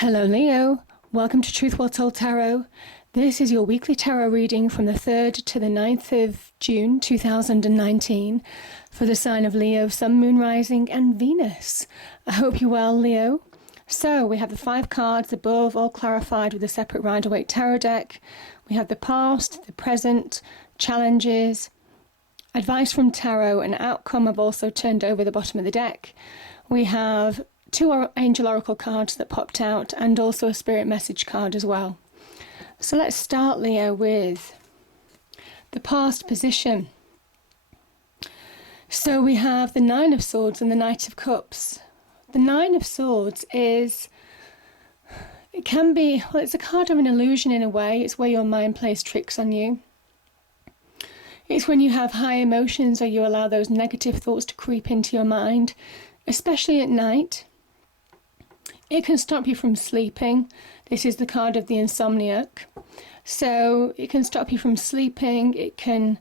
Hello Leo, welcome to Truth Well Told Tarot. This is your weekly tarot reading from the 3rd to the 9th of June 2019 for the sign of Leo, Sun, Moon, Rising and Venus. I hope you're well, Leo. So we have the 5 cards above, all clarified with a separate Rider-Waite tarot deck. We have the past, the present, challenges, advice from tarot and outcome. I've also turned over the bottom of the deck. We have 2 angel oracle cards that popped out and also a spirit message card as well. So let's start, Leo, with the past position. So we have the 9 of Swords and the Knight of Cups. The 9 of Swords it's a card of an illusion in a way. It's where your mind plays tricks on you. It's when you have high emotions or you allow those negative thoughts to creep into your mind, especially at night. It can stop you from sleeping. This is the card of the insomniac. So it can stop you from sleeping. It can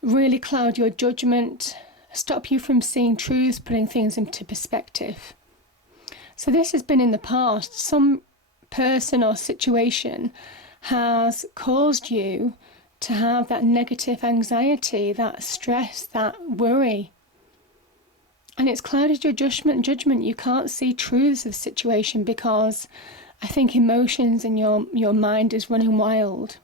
really cloud your judgment, stop you from seeing truth, putting things into perspective. So this has been in the past. Some person or situation has caused you to have that negative anxiety, that stress, that worry. And it's clouded your judgment. You can't see truths of the situation because I think emotions and your mind is running wild.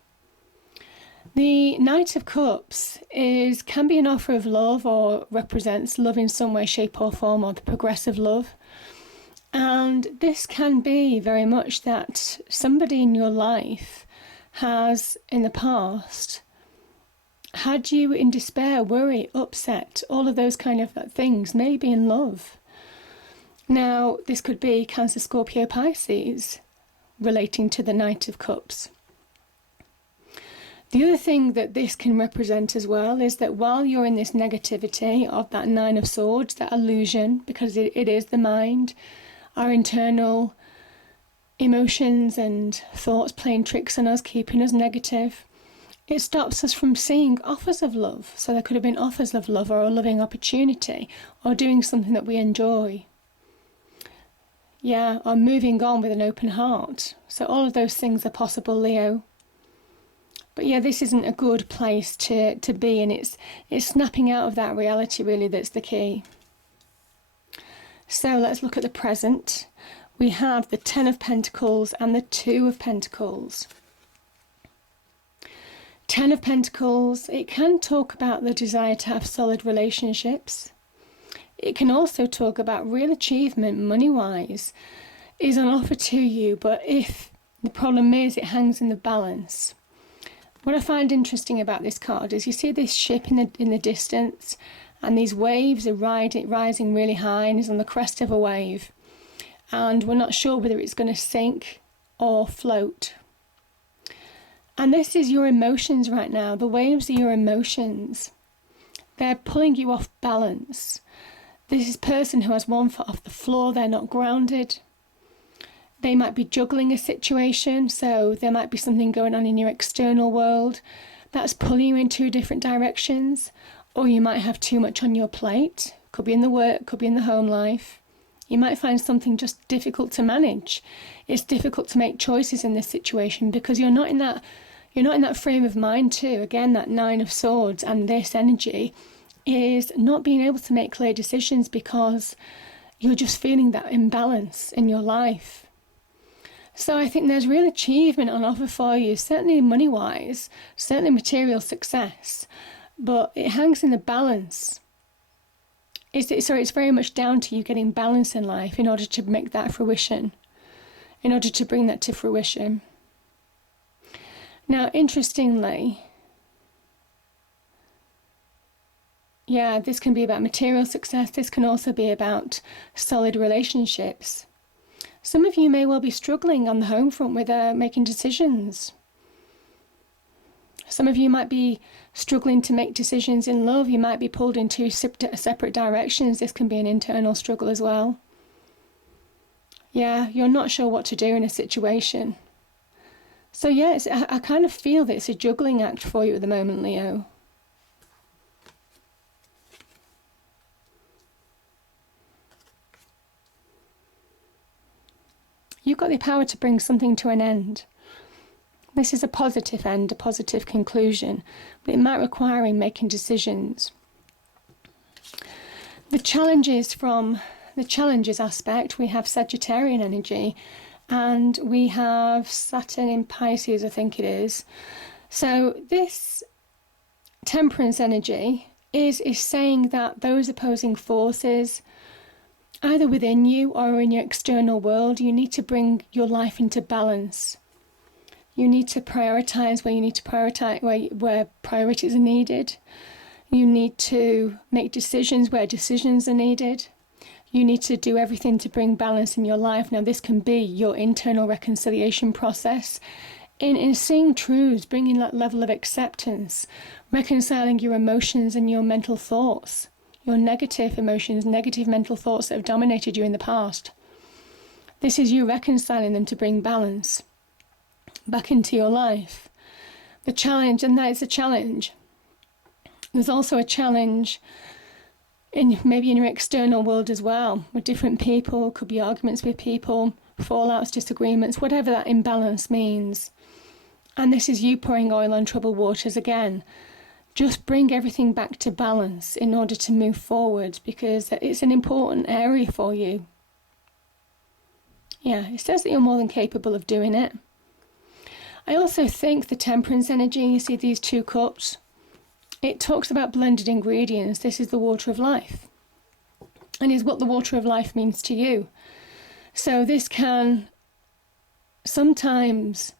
The Knight of Cups can be an offer of love or represents love in some way, shape or form, or the progressive love. And this can be very much that somebody in your life has in the past had you in despair, worry, upset, all of those kind of things, maybe in love. Now, this could be Cancer, Scorpio, Pisces, relating to the Knight of Cups. The other thing that this can represent as well is that while you're in this negativity of that 9 of Swords, that illusion, because it is the mind, our internal emotions and thoughts playing tricks on us, keeping us negative, it stops us from seeing offers of love. So there could have been offers of love or a loving opportunity or doing something that we enjoy. Yeah, or moving on with an open heart. So all of those things are possible, Leo. But yeah, this isn't a good place to be, and it's snapping out of that reality really that's the key. So let's look at the present. We have the 10 of Pentacles and the 2 of Pentacles. 10 of Pentacles, it can talk about the desire to have solid relationships. It can also talk about real achievement money-wise is on offer to you, but if the problem is it hangs in the balance. What I find interesting about this card is you see this ship in the distance and these waves are rising really high and is on the crest of a wave. And we're not sure whether it's going to sink or float. And this is your emotions right now. The waves are your emotions. They're pulling you off balance. This is a person who has one foot off the floor. They're not grounded. They might be juggling a situation. So there might be something going on in your external world that's pulling you in 2 different directions. Or you might have too much on your plate. Could be in the work, could be in the home life. You might find something just difficult to manage. It's difficult to make choices in this situation because you're not in that frame of mind too. Again, that 9 of Swords and this energy is not being able to make clear decisions because you're just feeling that imbalance in your life. So I think there's real achievement on offer for you, certainly money-wise, certainly material success, but it hangs in the balance. It's very much down to you getting balance in life in order to make that fruition, in order to bring that to fruition. Now, interestingly, yeah, this can be about material success. This can also be about solid relationships. Some of you may well be struggling on the home front with making decisions. Some of you might be struggling to make decisions in love. You might be pulled in 2 separate directions. This can be an internal struggle as well. Yeah, you're not sure what to do in a situation. So yeah, I kind of feel that it's a juggling act for you at the moment, Leo. You've got the power to bring something to an end. This is a positive end, a positive conclusion, but it might require making decisions. The challenges from the challenges aspect, we have Sagittarian energy, and we have Saturn in Pisces, I think it is. So this Temperance energy is saying that those opposing forces, either within you or in your external world, you need to bring your life into balance. You need to prioritize where you need to prioritize, where priorities are needed. You need to make decisions where decisions are needed. You need to do everything to bring balance in your life. Now, this can be your internal reconciliation process in seeing truths, bringing that level of acceptance, reconciling your emotions and your mental thoughts, your negative emotions, negative mental thoughts that have dominated you in the past. This is you reconciling them to bring balance back into your life. The challenge, and that is a challenge. There's also a challenge maybe in your external world as well, with different people, could be arguments with people, fallouts, disagreements, whatever that imbalance means. And this is you pouring oil on troubled waters again. Just bring everything back to balance in order to move forward, because it's an important area for you. Yeah, it says that you're more than capable of doing it. I also think the Temperance energy, you see these 2 cups, it talks about blended ingredients. This is the water of life, and is what the water of life means to you. So this can sometimes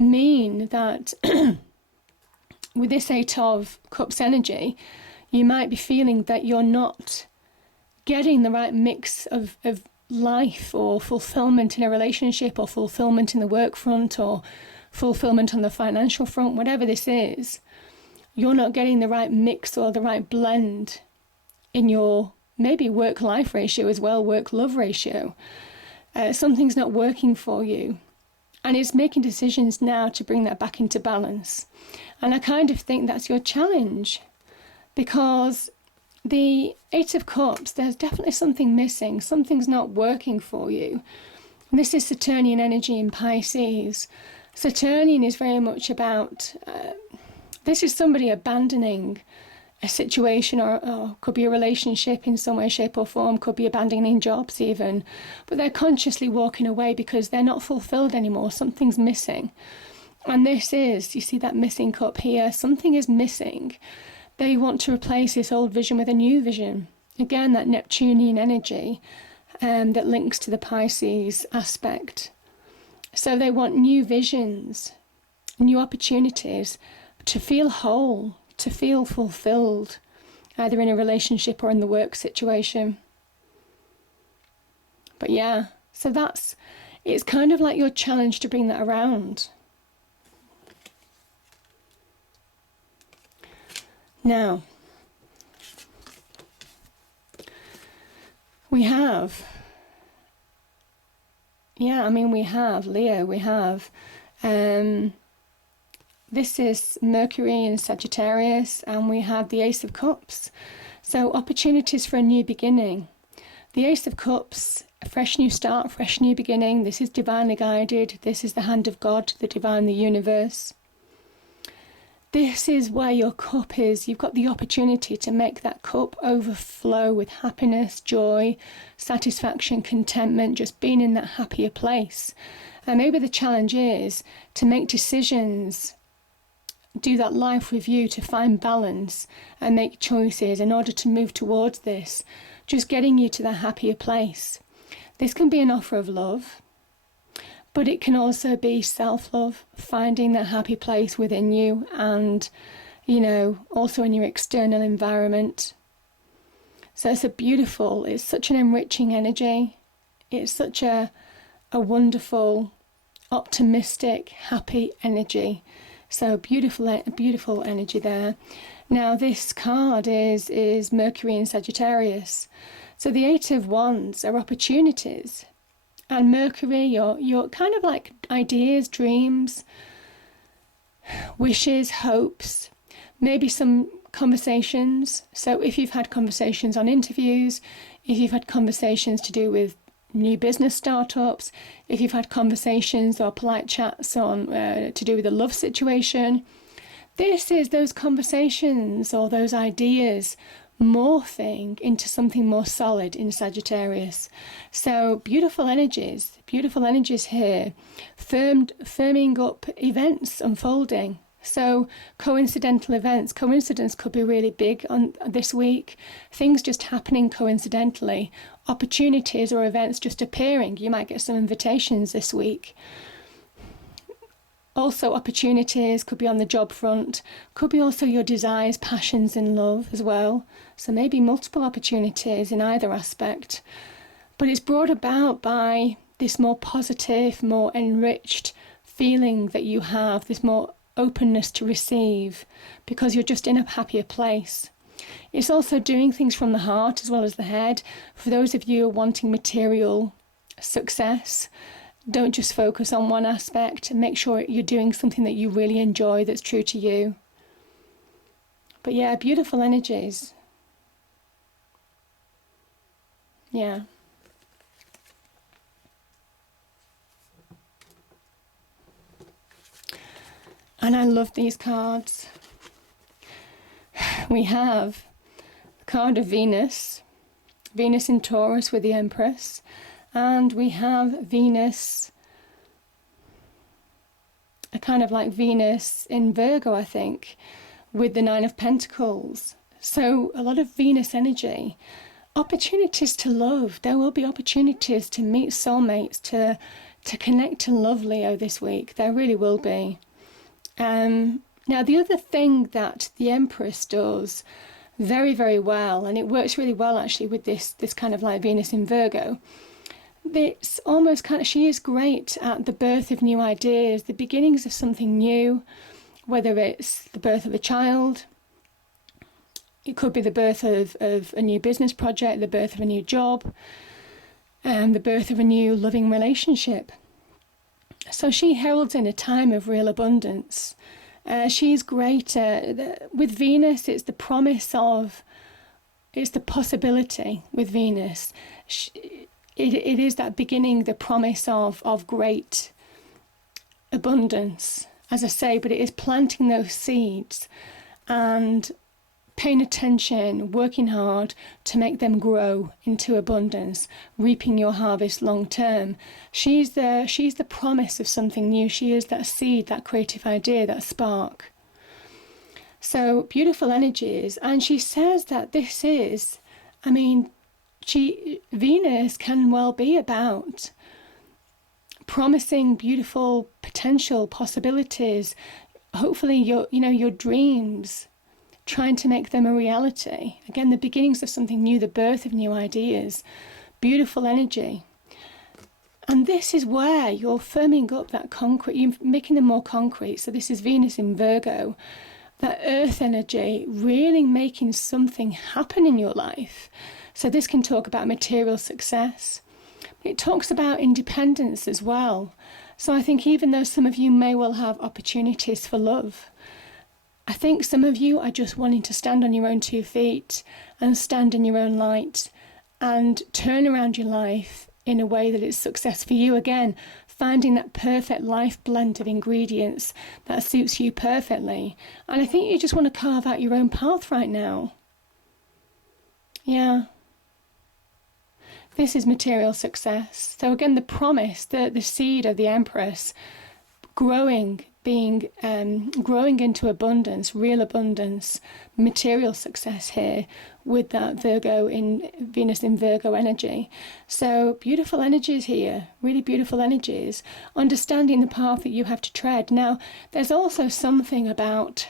mean that with this 8 of Cups energy, you might be feeling that you're not getting the right mix of life or fulfillment in a relationship, or fulfillment in the work front, or fulfillment on the financial front, whatever this is. You're not getting the right mix or the right blend in your maybe work-life ratio as well, work-love ratio. Something's not working for you. And it's making decisions now to bring that back into balance. And I kind of think that's your challenge, because the 8 of Cups, there's definitely something missing. Something's not working for you. And this is Saturnian energy in Pisces. Saturnian is very much about, this is somebody abandoning a situation, or could be a relationship in some way, shape or form, could be abandoning jobs even, but they're consciously walking away because they're not fulfilled anymore. Something's missing. And this is, you see that missing cup here, something is missing. They want to replace this old vision with a new vision. Again, that Neptunian energy that links to the Pisces aspect. So they want new visions, new opportunities to feel whole, to feel fulfilled, either in a relationship or in the work situation. But yeah, so it's kind of like your challenge to bring that around. Now, we have Leo, we have this is Mercury in Sagittarius, and we have the Ace of Cups. So opportunities for a new beginning. The Ace of Cups, a fresh new start, fresh new beginning. This is divinely guided. This is the hand of God, the divine, the universe. This is where your cup is. You've got the opportunity to make that cup overflow with happiness, joy, satisfaction, contentment, just being in that happier place. And maybe the challenge is to make decisions, do that life review to find balance and make choices in order to move towards this, just getting you to that happier place. This can be an offer of love, but it can also be self-love, finding that happy place within you and, also in your external environment. So it's such an enriching energy. It's such a wonderful, optimistic, happy energy. So beautiful energy there. Now this card is Mercury in Sagittarius. So the 8 of Wands are opportunities. And Mercury, you're kind of like ideas, dreams, wishes, hopes, maybe some conversations. So if you've had conversations on interviews, if you've had conversations to do with new business startups, if you've had conversations or polite chats on to do with a love situation. This is those conversations or those ideas morphing into something more solid in Sagittarius. So beautiful energies here, firming up events unfolding. So coincidence could be really big on this week. Things just happening coincidentally, opportunities or events just appearing. You might get some invitations this week. Also opportunities could be on the job front, could be also your desires, passions and love as well. So maybe multiple opportunities in either aspect. But it's brought about by this more positive, more enriched feeling that you have, this more openness to receive, because you're just in a happier place. It's also doing things from the heart as well as the head. For those of you who are wanting material success, don't just focus on one aspect. Make sure you're doing something that you really enjoy, that's true to you. But yeah, beautiful energies. Yeah. And I love these cards. We have the card of Venus in Taurus with the Empress, and we have Venus, a kind of like Venus in Virgo, I think, with the Nine of Pentacles. So a lot of Venus energy, opportunities to love. There will be opportunities to meet soulmates, to connect to love, Leo, this week. There really will be. Now, the other thing that the Empress does very, very well, and it works really well actually with this kind of like Venus in Virgo, it's almost kind of, she is great at the birth of new ideas, the beginnings of something new, whether it's the birth of a child, it could be the birth of a new business project, the birth of a new job, and the birth of a new loving relationship. So she heralds in a time of real abundance. She's great. With Venus, it's the promise of, it's the possibility with Venus. It is that beginning, the promise of great abundance, as I say, but it is planting those seeds and paying attention, working hard to make them grow into abundance, reaping your harvest long term. She's the promise of something new. She is that seed, that creative idea, that spark. So beautiful energies. And she says that this is, Venus can well be about promising beautiful potential possibilities, hopefully your dreams, trying to make them a reality. Again, the beginnings of something new, the birth of new ideas, beautiful energy. And this is where you're firming up that concrete, you're making them more concrete. So this is Venus in Virgo, that earth energy, really making something happen in your life. So this can talk about material success. It talks about independence as well. So I think even though some of you may well have opportunities for love, I think some of you are just wanting to stand on your own 2 feet and stand in your own light and turn around your life in a way that is success for you. Again, finding that perfect life blend of ingredients that suits you perfectly. And I think you just want to carve out your own path right now. Yeah. This is material success. So again, the promise, the seed of the Empress, growing into abundance, real abundance, material success here with that Venus in Virgo energy. So beautiful energies here, really beautiful energies, understanding the path that you have to tread. Now, there's also something about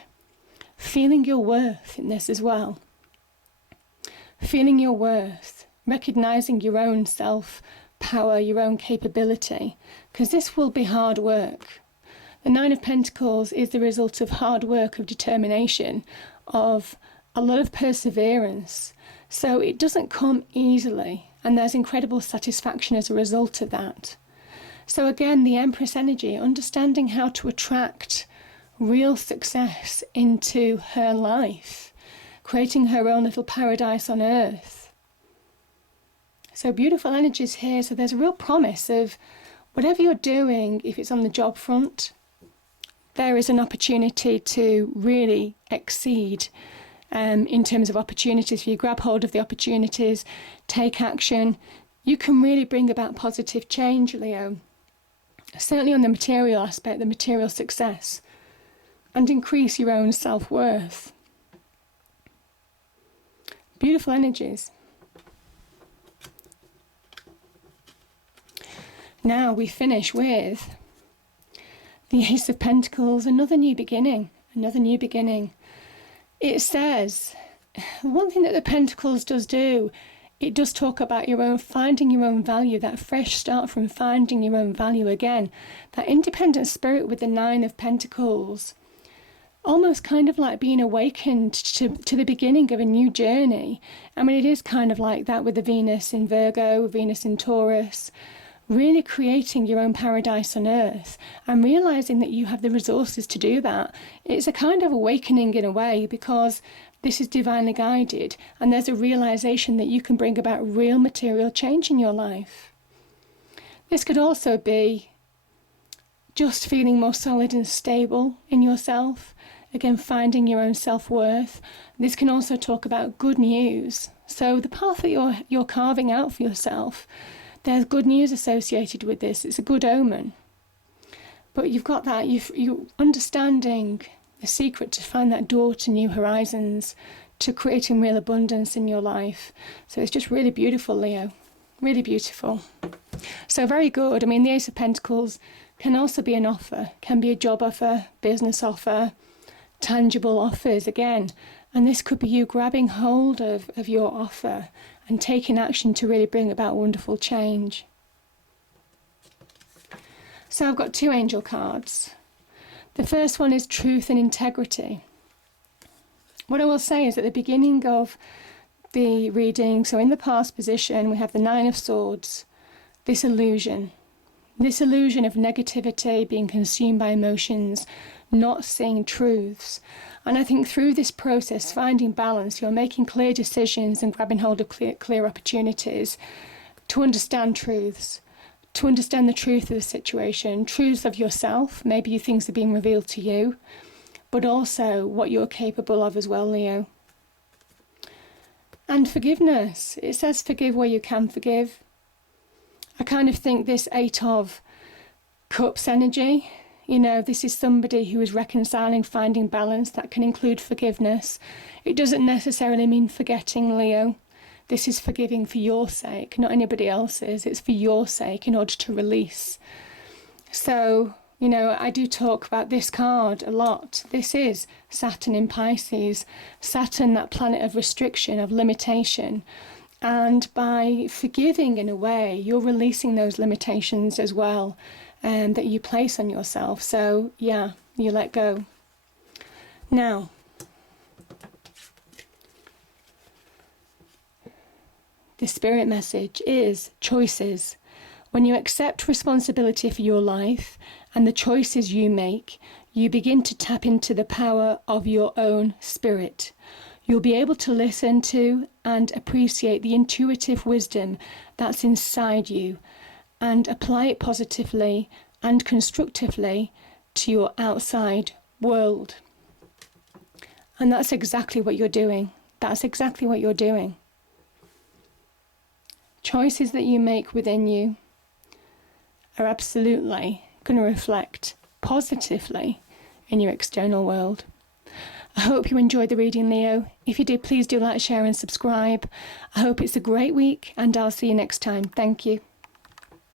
feeling your worth in this as well. Feeling your worth, recognizing your own self-power, your own capability, because this will be hard work. The Nine of Pentacles is the result of hard work, of determination, of a lot of perseverance. So it doesn't come easily, and there's incredible satisfaction as a result of that. So again, the Empress energy, understanding how to attract real success into her life, creating her own little paradise on earth. So beautiful energies here. So there's a real promise of whatever you're doing, if it's on the job front, there is an opportunity to really exceed in terms of opportunities. If you grab hold of the opportunities, take action, you can really bring about positive change, Leo. Certainly on the material aspect, the material success, and increase your own self-worth. Beautiful energies. Now we finish with the Ace of Pentacles, another new beginning, another new beginning. It says, one thing that the Pentacles does do, it does talk about your own, finding your own value, that fresh start from finding your own value again. That independent spirit with the Nine of Pentacles, almost kind of like being awakened to the beginning of a new journey. I mean, it is kind of like that with the Venus in Virgo, Venus in Taurus. Really creating your own paradise on earth and realizing that you have the resources to do that. It's a kind of awakening in a way, because this is divinely guided and there's a realization that you can bring about real material change in your life. This could also be just feeling more solid and stable in yourself, again finding your own self-worth. This can also talk about good news. So the path that you're carving out for yourself, there's good news associated with this. It's a good omen. But you've got that, you're understanding the secret to find that door to new horizons, to creating real abundance in your life. So it's just really beautiful, Leo. Really beautiful. So very good. I mean, the Ace of Pentacles can also be an offer, can be a job offer, business offer, tangible offers again. And this could be you grabbing hold of your offer and taking action to really bring about wonderful change. So I've got two angel cards. The first one is truth and integrity. What I will say is at the beginning of the reading, so in the past position, we have the Nine of Swords, this illusion of negativity, being consumed by emotions, not seeing truths. And I think through this process, finding balance, you're making clear decisions and grabbing hold of clear opportunities to understand truths, to understand the truth of the situation, truths of yourself. Maybe things are being revealed to you, but also what you're capable of as well, Leo. And forgiveness. It says forgive where you can forgive. I kind of think this Eight of Cups energy, you know, this is somebody who is reconciling, finding balance. That can include forgiveness. It doesn't necessarily mean forgetting, Leo. This is forgiving for your sake, not anybody else's. It's for your sake in order to release. So, you know, I do talk about this card a lot. This is Saturn in Pisces. Saturn, that planet of restriction, of limitation. And by forgiving in a way, you're releasing those limitations as well. That you place on yourself. So yeah, you let go. Now, the spirit message is choices. When you accept responsibility for your life and the choices you make, you begin to tap into the power of your own spirit. You'll be able to listen to and appreciate the intuitive wisdom that's inside you, and apply it positively and constructively to your outside world. And that's exactly what you're doing. That's exactly what you're doing. Choices that you make within you are absolutely going to reflect positively in your external world. I hope you enjoyed the reading, Leo. If you did, please do like, share and subscribe. I hope it's a great week and I'll see you next time. Thank you.